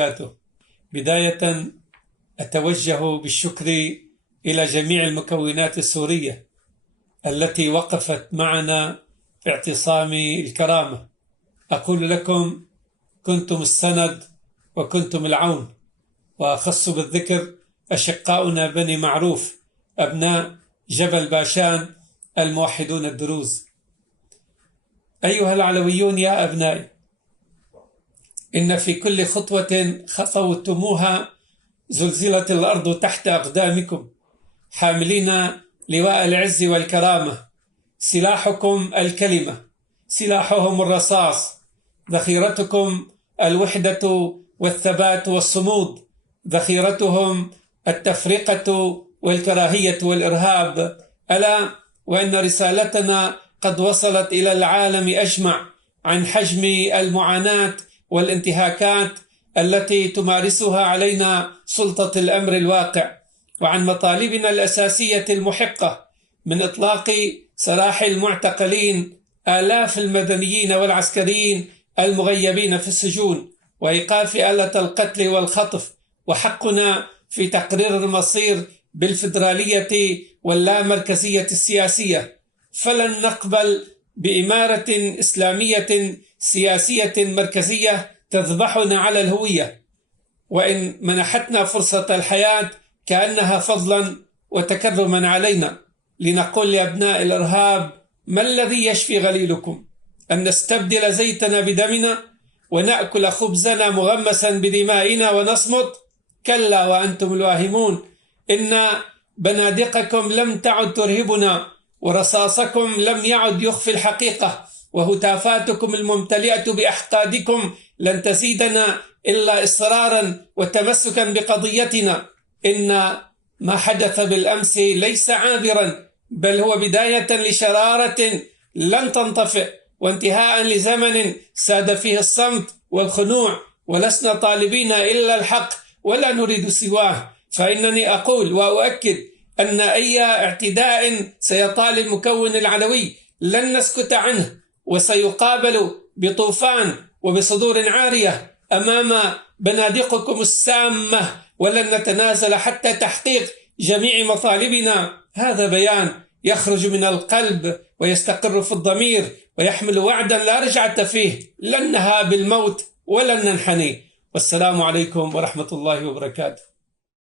وبركاته. بداية أتوجه بالشكر إلى جميع المكونات السورية التي وقفت معنا في اعتصام الكرامة. أقول لكم كنتم السند وكنتم العون، وأخص بالذكر أشقاؤنا بني معروف أبناء جبل باشان الموحدون الدروز. أيها العلويون يا أبنائي، إن في كل خطوة خطوتموها زلزلت الأرض تحت أقدامكم، حاملين لواء العز والكرامة. سلاحكم الكلمة، سلاحهم الرصاص، ذخيرتكم الوحدة والثبات والصمود، ذخيرتهم التفرقة والكراهية والإرهاب. ألا وإن رسالتنا قد وصلت إلى العالم أجمع عن حجم المعاناة والانتهاكات التي تمارسها علينا سلطة الأمر الواقع، وعن مطالبنا الأساسية المحقة من إطلاق سراح المعتقلين، آلاف المدنيين والعسكريين المغيبين في السجون، وإيقاف آلة القتل والخطف، وحقنا في تقرير المصير بالفيدرالية واللامركزية السياسية. فلن نقبل بإمارة إسلامية سياسية مركزية تذبحنا على الهوية، وإن منحتنا فرصة الحياة كأنها فضلا وتكرما علينا. لنقول لأبناء الإرهاب: ما الذي يشفي غليلكم؟ أن نستبدل زيتنا بدمنا ونأكل خبزنا مغمسا بدمائنا ونصمت؟ كلا وأنتم الواهمون. إن بنادقكم لم تعد ترهبنا، ورصاصكم لم يعد يخفي الحقيقة، وهتافاتكم الممتلئة بأحقادكم لن تزيدنا إلا إصرارا وتمسكا بقضيتنا. إن ما حدث بالأمس ليس عابرا، بل هو بداية لشرارة لن تنطفئ، وانتهاء لزمن ساد فيه الصمت والخنوع، ولسنا طالبين إلا الحق ولا نريد سواه. فإنني أقول وأؤكد أن أي اعتداء سيطال المكون العلوي لن نسكت عنه، وسيقابل بطوفان وبصدور عارية أمام بنادقكم السامة، ولن نتنازل حتى تحقيق جميع مطالبنا. هذا بيان يخرج من القلب ويستقر في الضمير، ويحمل وعدا لا رجعة فيه: لن نهاب الموت ولن ننحني. والسلام عليكم ورحمة الله وبركاته.